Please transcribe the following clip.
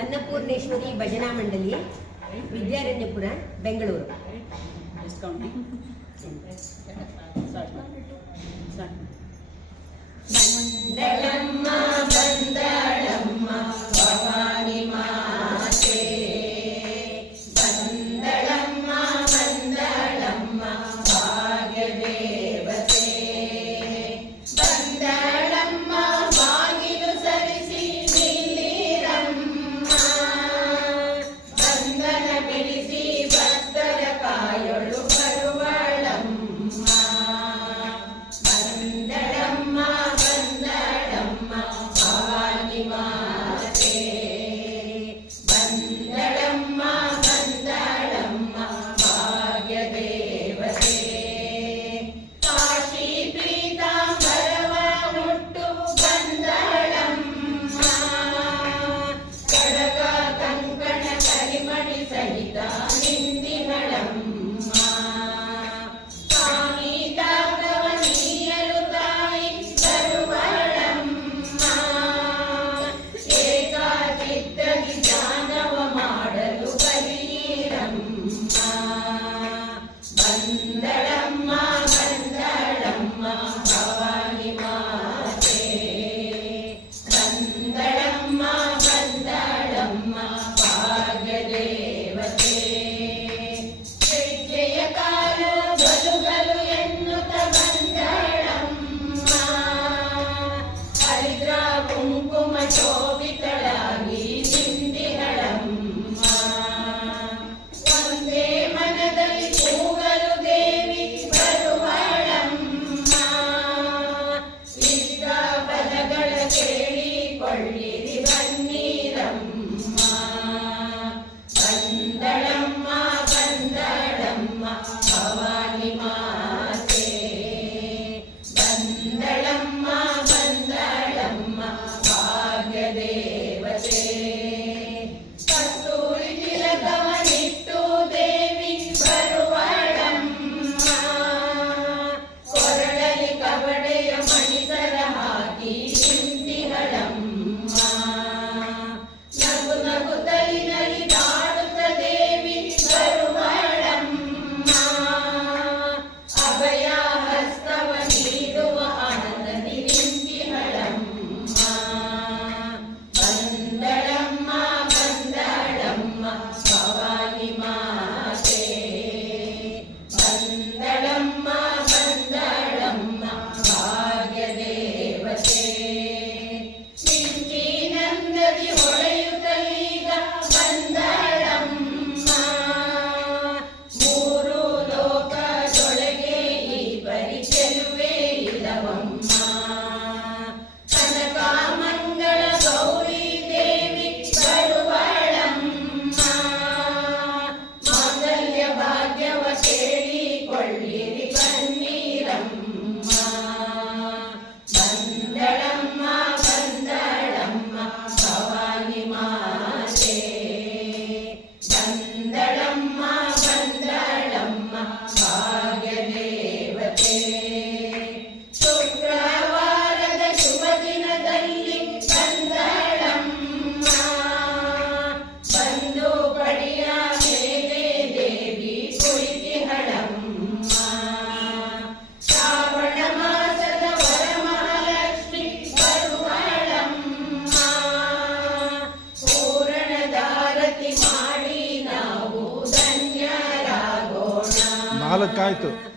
ಅನ್ನಪೂರ್ಣೇಶ್ವರಿ ಭಜನಾ ಮಂಡಳಿ Vidyaranyapura Bengaluru discounting Yeah. சந்தன ಕಾಲಕ್ಕಾಯ್ತು.